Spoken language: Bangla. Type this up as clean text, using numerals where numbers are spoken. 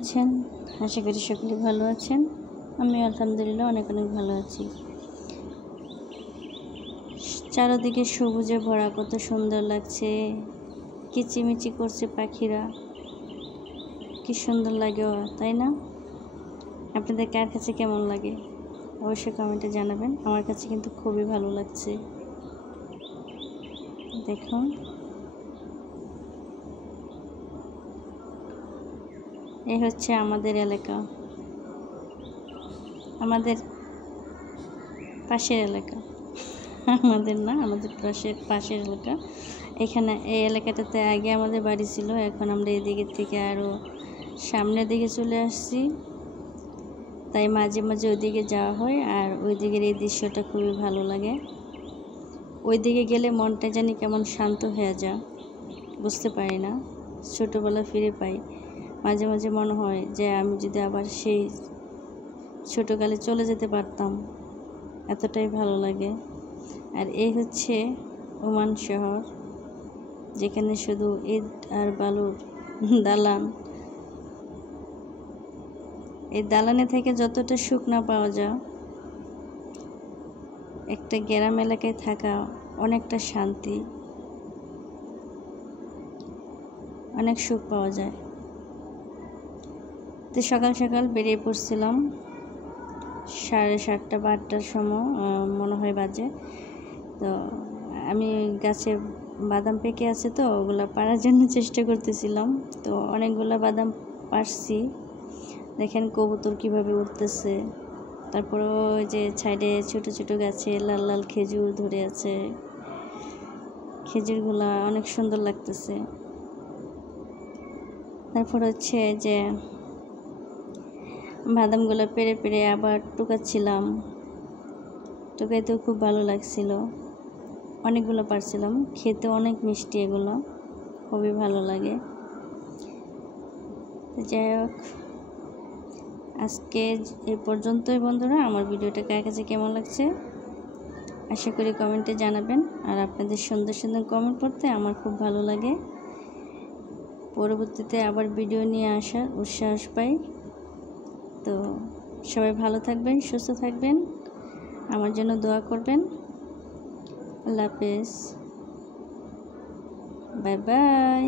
আছেন? আশা করি সকলে ভালো আছেন। আমি আলহামদুলিল্লাহ অনেক ভালো আছি। চারদিকে সবুজে ভরা, কত সুন্দর লাগছে। কিচিমিচি করছে পাখিরা, কি সুন্দর লাগে, তাই না? আপনাদের কার কাছে কেমন লাগে অবশ্যই কমেন্টে জানাবেন। আমার কাছে কিন্তু খুবই ভালো লাগছে। দেখুন, এই হচ্ছে আমাদের এলাকা, আমাদের পাশের এলাকা। আমাদের না, আমাদের পাশের এলাকা। এখানে এই এলাকাটাতে আগে আমাদের বাড়ি ছিল, এখন আমরা এদিকে থেকে আরও সামনের দিকে চলে আসছি। তাই মাঝে মাঝে ওইদিকে যাওয়া হয়, আর ওই দিকের এই দৃশ্যটা খুবই ভালো লাগে। ওইদিকে গেলে মনটা জানি কেমন শান্ত হয়ে যায়, বুঝতে পারি না। ছোটোবেলা ফিরে পাই। মাঝে মাঝে মনে হয় যে আমি যদি আবার সেই ছোটোকালে চলে যেতে পারতাম, এতটাই ভালো লাগে। আর এই হচ্ছে ওমান শহর, যেখানে শুধু ইট আর বালুর দালান। এই দালানে থেকে যতটা সুখ না পাওয়া যায়, একটা গ্রাম এলাকায় থাকা অনেকটা শান্তি, অনেক সুখ পাওয়া যায়। তো সকাল সকাল বেরিয়ে পড়ছিলাম, 7:30 বা 8টার সময় মনে হয় বাজে। তো আমি গাছে বাদাম পেকে আছে, তো ওগুলো পাড়ার জন্য চেষ্টা করতেছিলাম। তো অনেকগুলো বাদাম পারছি। দেখেন কবুতর কিভাবে উঠতেছে। তারপরে ওই যে সাইডে ছোট ছোট গাছে লাল লাল খেজুর ধরে আছে, খেজুরগুলা অনেক সুন্দর লাগতেছে। তারপর হচ্ছে যে বাদামগুলো পেরে পেরে আবার টুকাচ্ছিলাম, টুকাইতেও খুব ভালো লাগছিল। অনেকগুলো পারছিলাম, খেতে অনেক মিষ্টি, এগুলো খুবই ভালো লাগে। যাই হোক, আজকে এই পর্যন্তই বন্ধুরা। আমার ভিডিওটা কার কাছে কেমন লাগছে আশা করি কমেন্টে জানাবেন। আর আপনাদের সুন্দর সুন্দর কমেন্ট পড়তে আমার খুব ভালো লাগে। পরবর্তীতে আবার ভিডিও নিয়ে আসার উৎসাহ পাই। তো সবাই ভালো থাকবেন, সুস্থ থাকবেন, আমার জন্য দোয়া করবেন। আল্লাহ হাফেজ, বাই বাই।